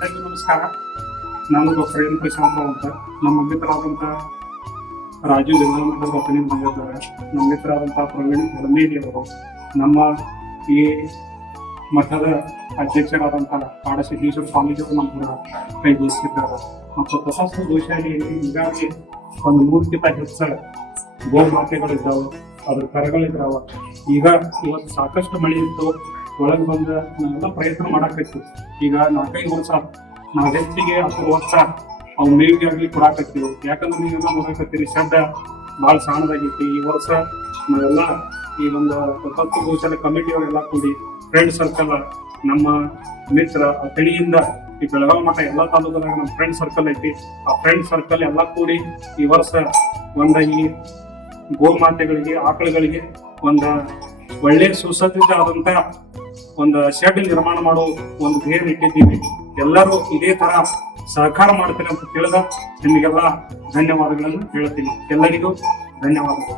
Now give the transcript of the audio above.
ಎಲ್ಲರಿಗೂ ನಮಸ್ಕಾರ. ನಾನು ಡಾಕ್ಟರ್ ಎನ್ ಪ್ರಶಾಂತ ಅಂತ. ನಮ್ಮ ಮಿತ್ರರಾದಂಥ ರಾಜೀವ್ ಡೆವಲಪ್ಮೆಂಟ್ ಪ್ರತಿನಿಧಿ ಬಂದಿದ್ದಾರೆ. ನಮ್ಮ ಮಿತ್ರರಾದಂಥ ಪ್ರವೀಣ್ ಧರ್ಮೇಡಿ ಅವರು, ನಮ್ಮ ಈ ಮಠದ ಅಧ್ಯಕ್ಷರಾದಂಥ ಕಾಡಸಿದ್ದೇಶ್ವರ ಸ್ವಾಮೀಜಿಯವರು ನಮ್ಮ ಕೂಡ ಕೈಗೂಡಿಸಿದ್ದಾರೆ. ಮತ್ತು ಪ್ರಶಸ್ತಿ ಗೋಶಾಲೆಯಲ್ಲಿ ಈಗಾಗಲೇ ಒಂದು 3 ಹೆಚ್ಚು ಗೋಮಾತೆಗಳಿದ್ದಾವೆ, ಅದ್ರ ಕರಗಳಿದ್ದಾವೆ. ಈಗ ಇವತ್ತು ಸಾಕಷ್ಟು ಮಳೆ ಇತ್ತು, ಒಳಗೆ ಬಂದ ನಾವೆಲ್ಲ ಪ್ರಯತ್ನ ಮಾಡಾಕತ್ತೀವಿ. ಈಗ 4-5 ವರ್ಷ ನಾವು ಹೆಚ್ಚಿಗೆ 10 ವರ್ಷ ಅವು ಮೇವಿಗೆ ಆಗಲಿ ಕೊಡಾಕತ್ತೀವಿ. ಯಾಕಂದ್ರೆ ನೀವೆಲ್ಲ ನೋಡಾಕತ್ತೀರಿ, ಶೆಡ್ ಭಾಳ ಸಣ್ಣದಾಗೈತಿ. ಈ ವರ್ಷ ನಾವೆಲ್ಲ ಈ ಒಂದು ಪ್ರಶಸ್ತಿ ಗೋಶಾಲೆ ಕಮಿಟಿಯವರೆಲ್ಲ ಕೂಡಿ ಫ್ರೆಂಡ್ ಸರ್ಕಲ್, ನಮ್ಮ ಮಿತ್ರ ತಳಿಯಿಂದ ಈ ಬೆಳಗಾವಿ ಮಠ ಎಲ್ಲಾ ತಾಲೂಕದಾಗ ನಮ್ಮ ಫ್ರೆಂಡ್ ಸರ್ಕಲ್ ಐತಿ. ಆ ಫ್ರೆಂಡ್ ಸರ್ಕಲ್ ಎಲ್ಲ ಕೂಡಿ ಈ ವರ್ಷ ಈ ಗೋಮಾತೆಗಳಿಗೆ, ಆಕಳುಗಳಿಗೆ ಒಳ್ಳೆ ಸುಸಜ್ಜಿತ ಆದಂತ ಶೆಡ್ ನಿರ್ಮಾಣ ಮಾಡೋ ಧ್ಯೇಯ ಇಟ್ಟಿದ್ದೀವಿ. ಎಲ್ಲರೂ ಇದೇ ತರ ಸಹಕಾರ ಮಾಡ್ತೀನಿ ಅಂತ ತಿಳಿದ ನಿಮಗೆಲ್ಲ ಧನ್ಯವಾದಗಳನ್ನು ಹೇಳ್ತೀನಿ. ಎಲ್ಲರಿಗೂ ಧನ್ಯವಾದಗಳು.